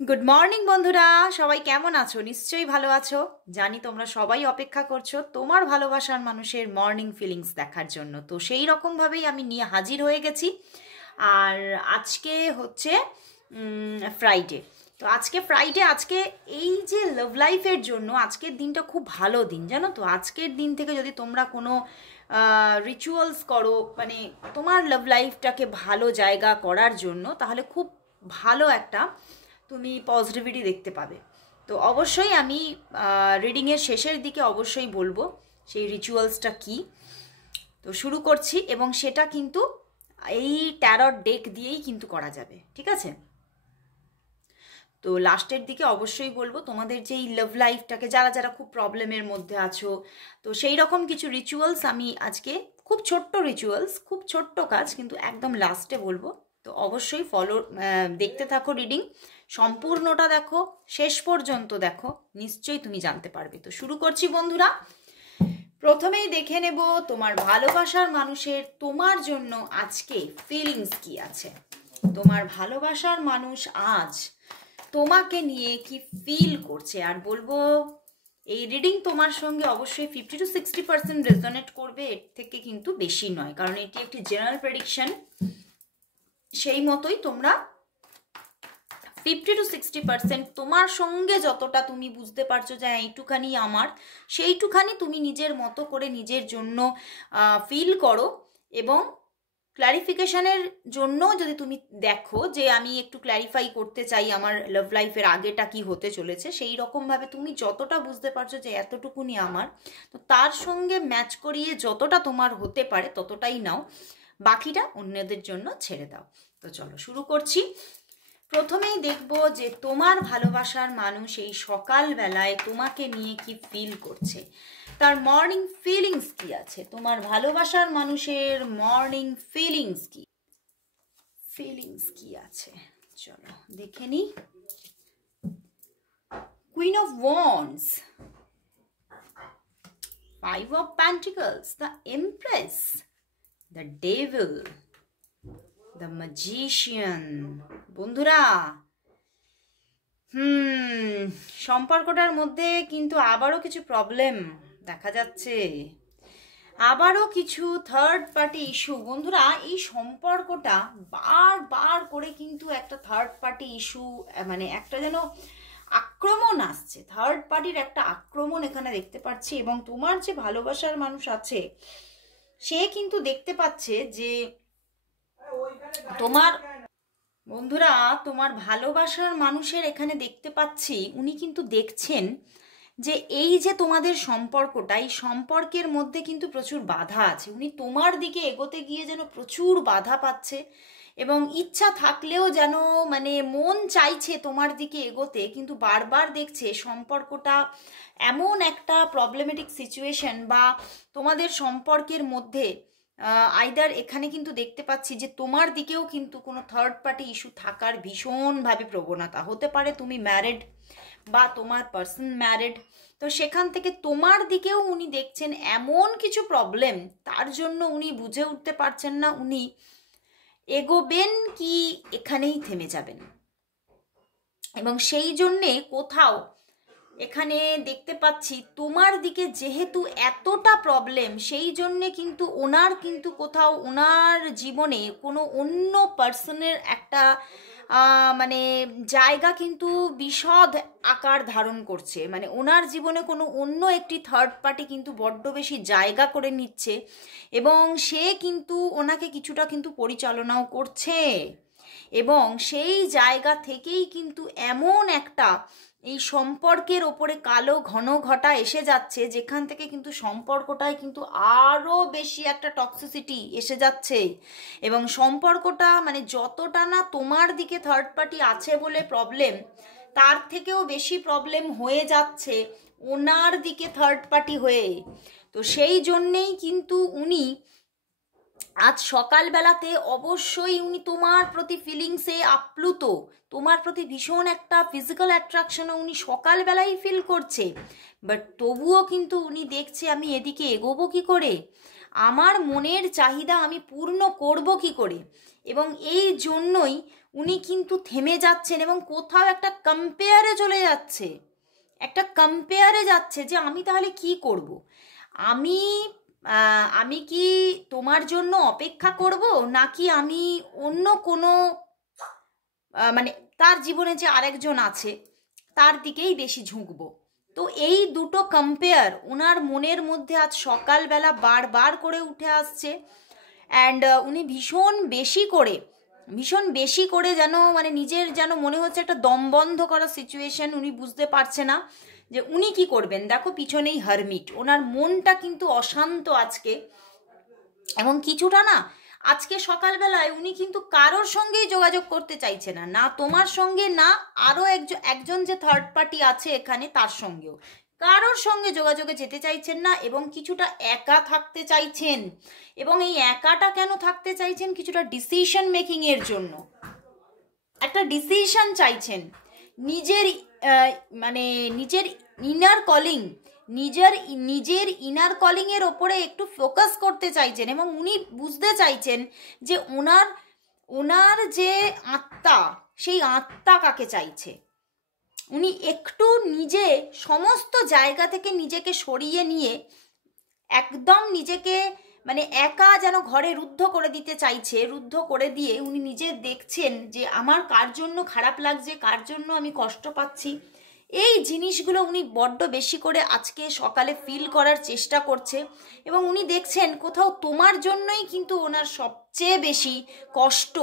Good morning বন্ধুরা, সবাই কেমন আছো? নিশ্চয়ই ভালো আছো। জানি তোমরা সবাই অপেক্ষা করছো তোমার ভালোবাসার মানুষের মর্নিং ফিলিংস দেখার জন্য। তো সেই রকমভাবেই আমি নিয়ে হাজির হয়ে গেছি। আর আজকে হচ্ছে ফ্রাইডে। তো আজকে ফ্রাইডে, আজকে এই যে লাভ লাইফের জন্য আজকের দিনটা খুব ভালো দিন, জানো তো। আজকের দিন থেকে যদি তোমরা কোনো রিচুয়ালস করো, মানে তোমার লাভ লাইফটাকে ভালো জায়গা করার জন্য, তাহলে খুব ভালো একটা তুমি পজিটিভিটি দেখতে পাবে। তো অবশ্যই আমি রিডিংয়ের শেষের দিকে অবশ্যই বলবো সেই রিচুয়ালসটা কি। তো শুরু করছি, এবং সেটা কিন্তু এই ট্যারট ডেক দিয়েই কিন্তু করা যাবে, ঠিক আছে? তো লাস্টের দিকে অবশ্যই বলবো তোমাদের যেই লাভ লাইফটাকে, যারা যারা খুব প্রবলেমের মধ্যে আছো, তো সেই রকম কিছু রিচুয়ালস আমি আজকে, খুব ছোট্ট রিচুয়ালস, খুব ছোট্ট কাজ, কিন্তু একদম লাস্টে বলবো। তো অবশ্যই দেখতে থাকো রিডিং, সম্পূর্ণটা দেখো, শেষ পর্যন্ত দেখো, নিশ্চয়ই তুমি জানতে পারবে। তো শুরু করছি বন্ধুরা। প্রথমেই দেখে নেব তোমার ভালোবাসার মানুষের তোমার জন্য আজকে ফিলিংস কি আছে। তোমার ভালোবাসার মানুষ আজ তোমাকে নিয়ে কি ফিল করছে। আর বলবো এই রিডিং তোমার সঙ্গে অবশ্যই 50 to 60% রেজোনেট করবে, এর থেকে কিন্তু বেশি নয়, কারণ এটি একটি জেনারেল প্রেডিকশন। সেই মতোই তোমরা 50 to 60% তোমার সঙ্গে যতটা তুমি বুঝতে পারছো যে এইটুখানি আমার, সেইটুখানি তুমি নিজের মতো করে নিজের জন্য ফিল করো। এবং ক্ল্যারিফিকেশনের জন্য যদি তুমি দেখো যে আমি একটু ক্ল্যারিফাই করতে চাই আমার লাভ লাইফের আগেটা কি হতে চলেছে, সেই রকমভাবে তুমি যতটা বুঝতে পারছো যে এতটুকুনি আমার, তো তার সঙ্গে ম্যাচ করিয়ে যতটা তোমার হতে পারে ততটাই নাও, বাকিটা অন্যদের জন্য ছেড়ে দাও। তো চলো শুরু করছি। প্রথমেই দেখব যে তোমার ভালোবাসার মানুষ এই সকালবেলায় তোমাকে নিয়ে কি ফিল করছে, তার মর্নিং ফিলিংস কি আছে। তোমার ভালোবাসার মানুষের মর্নিং ফিলিংস কি আছে, চলো দেখে নি। Queen of wands, 5 of Pentacles, the Empress, the Devil, the Magician। বন্ধুরা, সম্পর্কটার মধ্যে কিন্তু আবারও কিছু প্রবলেম দেখা যাচ্ছে, আবারও কিছু থার্ড পার্টি ইস্যু। বন্ধুরা, এই সম্পর্কটা বারবার করে কিন্তু একটা থার্ড পার্টি ইস্যু, মানে একটা যেন আক্রমণ আসছে, থার্ড পার্টির একটা আক্রমণ এখানে দেখতে পাচ্ছি। এবং তোমার যে ভালোবাসার মানুষ আছে, সে কিন্তু দেখতে পাচ্ছে যে তোমার, বন্ধুরা, তোমার ভালোবাসার মানুষের এখানে দেখতে পাচ্ছি উনি কিন্তু দেখছেন যে এই যে তোমাদের সম্পর্কটা, এই সম্পর্কের মধ্যে কিন্তু প্রচুর বাধা আছে। উনি তোমার দিকে এগোতে গিয়ে যেন প্রচুর বাধা পাচ্ছে, এবং ইচ্ছা থাকলেও যেন, মানে মন চাইছে তোমার দিকে এগোতে, কিন্তু বারবার দেখছে সম্পর্কটা এমন একটা প্রবলেমেটিক সিচুয়েশন, বা তোমাদের সম্পর্কের মধ্যে আইদার এখানে কিন্তু দেখতে পাচ্ছি যে তোমার দিকেও কিন্তু কোনো থার্ড পার্টি ইস্যু থাকার ভীষণভাবে প্রবণতা হতে পারে। তুমি ম্যারিড বা তোমার পার্সন ম্যারিড, তো সেখান থেকে তোমার দিকেও উনি দেখছেন এমন কিছু প্রবলেম, তার জন্য উনি বুঝে উঠতে পারছেন না উনি এগোবেন কি এখানেই থেমে যাবেন। এবং সেই জন্যে কোথাও এখানে দেখতে পাচ্ছি তোমার দিকে যেহেতু এতটা প্রবলেম, সেই জন্যে কিন্তু ওনার কিন্তু কোথাও ওনার জীবনে কোনো অন্য পার্সনের একটা মানে জায়গা কিন্তু বিশদ আকার ধারণ করছে। মানে ওনার জীবনে কোনো অন্য একটি থার্ড পার্টি কিন্তু বড্ড বেশি জায়গা করে নিচ্ছে, এবং সে কিন্তু ওনাকে কিছুটা কিন্তু পরিচালনাও করছে। এবং সেই জায়গা থেকেই কিন্তু এমন একটা এই সম্পর্কের ওপরে কালো ঘন ঘটা এসে যাচ্ছে, যেখান থেকে কিন্তু সম্পর্কটায় কিন্তু আরও বেশি একটা টক্সিসিটি এসে যাচ্ছে। এবং সম্পর্কটা, মানে যতটা না তোমার দিকে থার্ড পার্টি আছে বলে প্রবলেম, তার থেকেও বেশি প্রবলেম হয়ে যাচ্ছে ওনার দিকে থার্ড পার্টি হয়ে। তো সেই জন্যেই কিন্তু উনি আজ সকালবেলাতে অবশ্যই উনি তোমার প্রতি ফিলিংসে আপ্লুত, তোমার প্রতি ভীষণ একটা ফিজিক্যাল অ্যাট্রাকশনও উনি সকালবেলাই ফিল করছে। বাট তবুও কিন্তু উনি দেখছে আমি এদিকে এগোবো কি করে, আমার মনের চাহিদা আমি পূর্ণ করব কি করে। এবং এই জন্যই উনি কিন্তু থেমে যাচ্ছেন এবং কোথাও একটা কম্পেয়ারে চলে যাচ্ছে, একটা কম্পেয়ারে যাচ্ছে যে আমি তাহলে কি করব, আমি আমি কি তোমার জন্য অপেক্ষা করব, নাকি আমি অন্য কোনো মানে তার জীবনে যে আরেকজন আছে তার দিকেই বেশি ঝুঁকবো। তো এই দুটো কম্পেয়ার ওনার মনের মধ্যে আজ সকালবেলা বারবার করে উঠে আসছে। অ্যান্ড উনি ভীষণ বেশি করে যেন মানে নিজের যেন মনে হচ্ছে একটা দম বন্ধ করা সিচুয়েশন, উনি বুঝতে পারছে না যে উনি কি করবেন। দেখো পিছনেই হারমিট, ওনার মনটা কিন্তু অশান্ত আজকে। এবং কিছুটা না আজকে সকালবেলায় উনি কিন্তু কারোর সঙ্গেই যোগাযোগ করতে চাইছে না, না তোমার সঙ্গে, না আরও একজন যে থার্ড পার্টি আছে এখানে তার সঙ্গেও, কারোর সঙ্গে যোগাযোগে যেতে চাইছেন না এবং কিছুটা একা থাকতে চাইছেন। এবং এই একাটা কেন থাকতে চাইছেন, কিছুটা ডিসিশন মেকিং এর জন্য একটা ডিসিশন চাইছেন, নিজের মানে নিজের ইনার কলিং, নিজের ইনার কলিংয়ের ওপরে একটু ফোকাস করতে চাইছেন। এবং উনি বুঝতে চাইছেন যে ওনার যে আত্মা, সেই আত্মা কাকে চাইছে। উনি একটু নিজে সমস্ত জায়গা থেকে নিজেকে সরিয়ে নিয়ে একদম নিজেকে মানে একা যেন ঘরে রুদ্ধ করে দিতে চাইছে, রুদ্ধ করে দিয়ে উনি নিজে দেখছেন যে আমার কার জন্য খারাপ লাগছে, কার জন্য আমি কষ্ট পাচ্ছি, এই জিনিসগুলো উনি বড্ড বেশি করে আজকে সকালে ফিল করার চেষ্টা করছে। এবং উনি দেখছেন কোথাও তোমার জন্যই কিন্তু ওনার সবচেয়ে বেশি কষ্ট,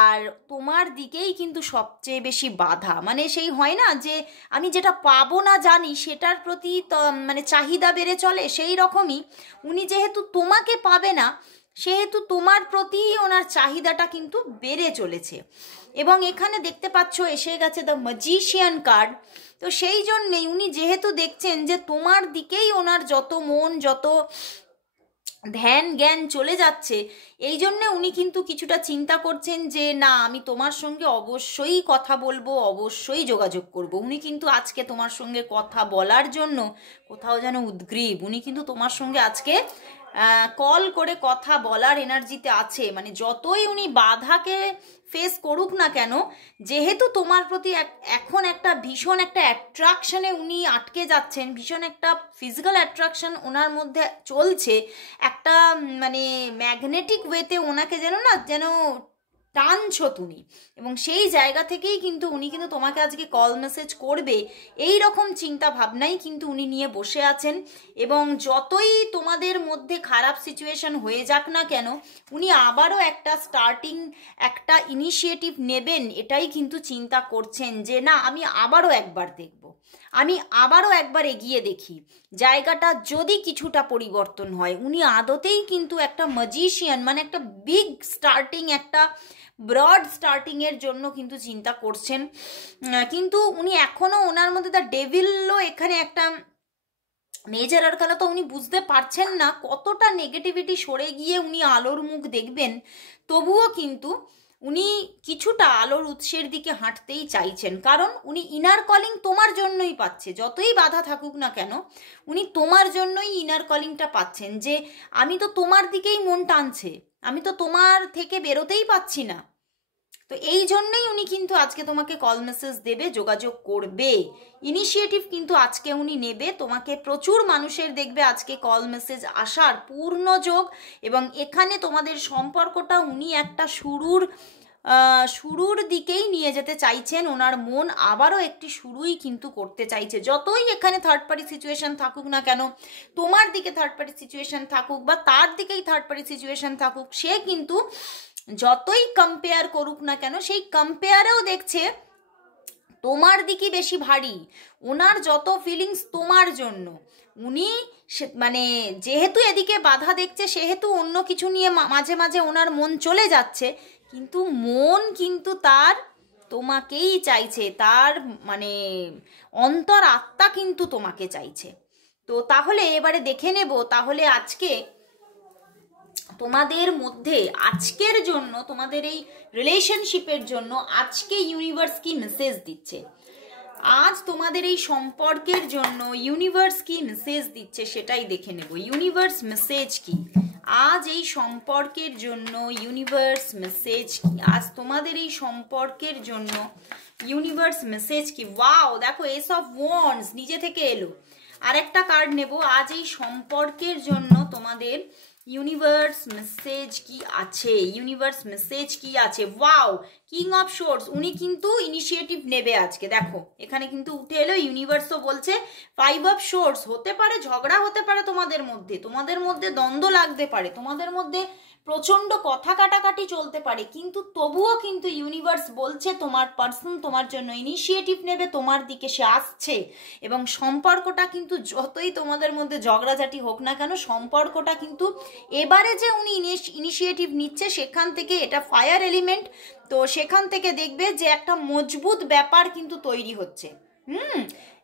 আর তোমার দিকেই কিন্তু সবচেয়ে বেশি বাধা। মানে সেই হয় না যে আমি যেটা পাবো না জানি সেটার প্রতি মানে চাহিদা বেড়ে চলে, সেই রকমই উনি যেহেতু তোমাকে পাবে না সেহেতু তোমার প্রতি ওনার চাহিদাটা কিন্তু বেড়ে চলেছে। এবং এখানে দেখতে পাচ্ছ এসে গেছে দ্য ম্যাজিশিয়ান কার্ড। তো সেই জন্যেই উনি যেহেতু দেখছেন যে তোমার দিকেই ওনার যত মন, যত ধ্যান জ্ঞান চলে যাচ্ছে, এই জন্যে উনি কিন্তু কিছুটা চিন্তা করছেন যে না আমি তোমার সঙ্গে অবশ্যই কথা বলবো, অবশ্যই যোগাযোগ করব। উনি কিন্তু আজকে তোমার সঙ্গে কথা বলার জন্য কোথাও যেন উদ্গ্রীব, উনি কিন্তু তোমার সঙ্গে আজকে কল করে কথা বলার এনার্জিতে আছে। মানে যতই উনি বাধাকে ফেস করুক না কেন, যেহেতু তোমার প্রতি এখন একটা ভীষণ একটা অ্যাট্রাকশনে উনি আটকে যাচ্ছেন, ভীষণ একটা ফিজিক্যাল অ্যাট্রাকশন ওনার মধ্যে চলছে, একটা মানে ম্যাগনেটিক ওয়েতে ওনাকে যেন টানছো তুমি। এবং সেই জায়গা থেকেই কিন্তু উনি কিন্তু তোমাকে আজকে কল মেসেজ করবে, এই রকম চিন্তা ভাবনাই কিন্তু উনি নিয়ে বসে আছেন। এবং যতই তোমাদের মধ্যে খারাপ সিচুয়েশন হয়ে যাক না কেন, উনি আবারও একটা ইনিশিয়েটিভ নেবেন, এটাই কিন্তু চিন্তা করছেন যে না আমি আবারও একবার দেখব, আমি আবারও একবার এগিয়ে দেখি, জায়গাটা যদি কিছুটা পরিবর্তন হয়। উনি আদতেই কিন্তু একটা ম্যাজিশিয়ান, মানে একটা বিগ স্টার্টিং, একটা ব্রড স্টার্টিংয়ের জন্য কিন্তু চিন্তা করছেন। কিন্তু উনি এখনও ওনার মধ্যে দ্য ডেভিলও এখানে একটা মেজর আরকানা, তো উনি বুঝতে পারছেন না কতটা নেগেটিভিটি সরে গিয়ে উনি আলোর মুখ দেখবেন। তবুও কিন্তু উনি কিছুটা আলোর উৎসের দিকে হাঁটতেই চাইছেন, কারণ উনি ইনার কলিং তোমার জন্যই পাচ্ছে। যতই বাধা থাকুক না কেন উনি তোমার জন্যই ইনার কলিংটা পাচ্ছেন, যে আমি তো তোমার দিকেই মন টানছে, আমি তো তোমার থেকে বেরোতেই পাচ্ছি না। তো এই জন্যই উনি কিন্তু আজকে তোমাকে কল মেসেজ দেবে, যোগাযোগ করবে, ইনিশিয়েটিভ কিন্তু আজকে উনি নেবে। তোমাকে প্রচুর মানুষের দেখবে আজকে কল মেসেজ আসার পূর্ণ যোগ। এবং এখানে তোমাদের সম্পর্কটা উনি একটা শুরুর দিকেই নিয়ে যেতে চাইছেন, ওনার মন আবারও একটি শুরুই কিন্তু করতে চাইছে। যতই এখানে থার্ড পার্টি সিচুয়েশন থাকুক না কেন, তোমার দিকে থার্ড পার্টি সিচুয়েশন থাকুক বা তার দিকেই থার্ড পার্টি সিচুয়েশন থাকুক, সে কিন্তু যতই কম্পেয়ার করুক না কেন সেই কম্পেয়ারেও দেখছে তোমার দিকই বেশি ভারী, ওনার যত ফিলিংস তোমার জন্য। উনি মানে যেহেতু এদিকে বাধা দেখছে সেহেতু অন্য কিছু নিয়ে মাঝে মাঝে ওনার মন চলে যাচ্ছে, কিন্তু মন কিন্তু তার তোমাকেই চাইছে, তার মানে অন্তর আত্মা কিন্তু তোমাকে চাইছে। তো তাহলে এবারে দেখে নেব তাহলে আজকে তোমাদের মধ্যে আজকের জন্য, তোমাদের এই রিলেশনশিপের জন্য আজকে ইউনিভার্স কি মেসেজ দিচ্ছে। আজ তোমাদের এই সম্পর্কের জন্য ইউনিভার্স কি মেসেজ দিচ্ছে সেটাই দেখে নেব। ইউনিভার্স মেসেজ কি আজ এই সম্পর্কের জন্য? ইউনিভার্স মেসেজ কি আজ তোমাদের এই সম্পর্কের জন্য? ইউনিভার্স মেসেজ কি? ওয়াও, দেখো এস অফ ওয়ান্ডস নিজে থেকে এলো। আরেকটা কার্ড নেব। আজ এই সম্পর্কের জন্য তোমাদের ইউনিভার্স মেসেজ কি আছে? ইউনিভার্স মেসেজ কি আছে? ওয়াও, কিং অফ সোর্স, উনি কিন্তু ইনিশিয়েটিভ নেবে আজকে। দেখো এখানে কিন্তু উঠে এলো, ইউনিভার্সও বলছে 5 অফ সোর্স। হতে পারে ঝগড়া, হতে পারে তোমাদের মধ্যে দ্বন্দ্ব লাগতে পারে, তোমাদের মধ্যে প্রচন্ড কথা কাটাকাটি চলতে পারে, কিন্তু তবুও কিন্তু ইউনিভার্স বলছে তোমার পার্সন তোমার জন্য ইনিশিয়েটিভ নেবে, তোমার দিকে সে আসছে। এবং সম্পর্কটা কিন্তু যতই তোমাদের মধ্যে ঝগড়াঝাটি হোক না কেন, সম্পর্কটা কিন্তু এবারে যে উনি ইনিশিয়েটিভ নিচ্ছে সেখান থেকে, এটা ফায়ার এলিমেন্ট, তো সেখান থেকে দেখবে যে একটা মজবুত ব্যাপার কিন্তু তৈরি হচ্ছে।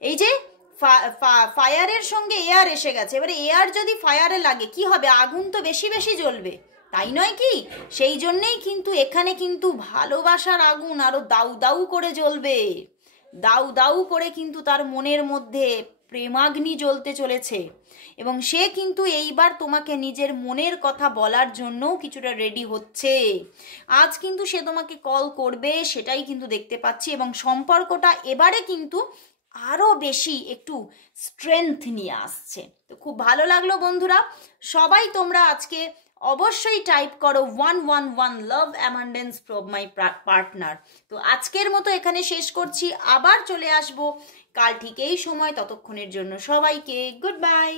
এই যে ফায়ারের সঙ্গে এয়ার এসে গেছে, এবারে এয়ার যদি ফায়ারে লাগে কি হবে? আগুন তো বেশি বেশি জ্বলবে, তাই নয় কি? সেই জন্যেই কিন্তু এখানে কিন্তু ভালোবাসার আগুন আরো দাউ দাউ করে জ্বলবে, দাউ দাউ করে কিন্তু তার মনের মধ্যে প্রেমাগ্নি জ্বলতে চলেছে। এবং সে কিন্তু এইবার তোমাকে নিজের মনের কথা বলার জন্যও কিছুটা রেডি হচ্ছে। আজ কিন্তু সে তোমাকে কল করবে, সেটাই কিন্তু দেখতে পাচ্ছি। এবং সম্পর্কটা এবারে কিন্তু আরো বেশি একটু স্ট্রেংথ নিয়ে আসছে। তো খুব ভালো লাগলো বন্ধুরা। সবাই তোমরা আজকে অবশ্যই টাইপ করো 111 লাভ অ্যাবান্ডেন্স ফ্রম মাই পার্টনার। তো আজকের মতো এখানে শেষ করছি, আবার চলে আসবো কাল ঠিক এই সময়। ততক্ষণের জন্য সবাইকে গুড বাই।